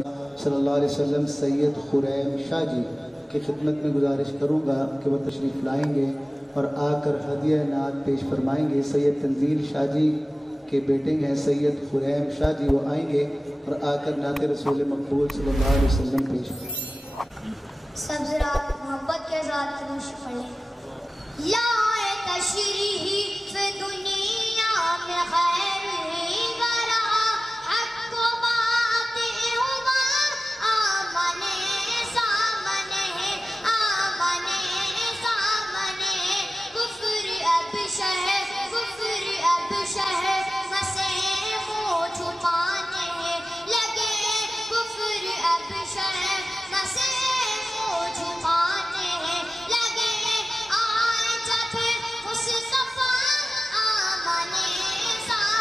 صلی اللہ علیہ وسلم سید خریم شاہ جی کی خدمت میں گزارش کروں گا کہ وہ تشریف لائیں گے اور آ کر ہدیہ نعت پیش فرمائیں گے۔ سید تنزیل شاہ جی کے بیٹے ہیں سید خریم شاہ جی، وہ آئیں گے اور آ کر نعت رسول مقبول صلی اللہ علیہ وسلم پیش کریں گے۔ سب ذرا محبت کے ساتھ تشریف پڑھیں۔ لائے تشریف دنیا میں خیر ہی برا، حق و باطل ہوا آمنے سامنے، آمنے سامنے۔ کفر اب شہ، کفر اب شہ مسے منہ چھپانے لگے، کفر اب شہ مسے چھپانے لگے۔ آئے جب مصطفیٰ آمنے سامنے،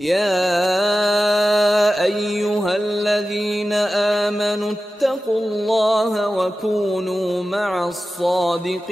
يا أيها الذين آمنوا اتقوا الله وكونوا مع الصادقين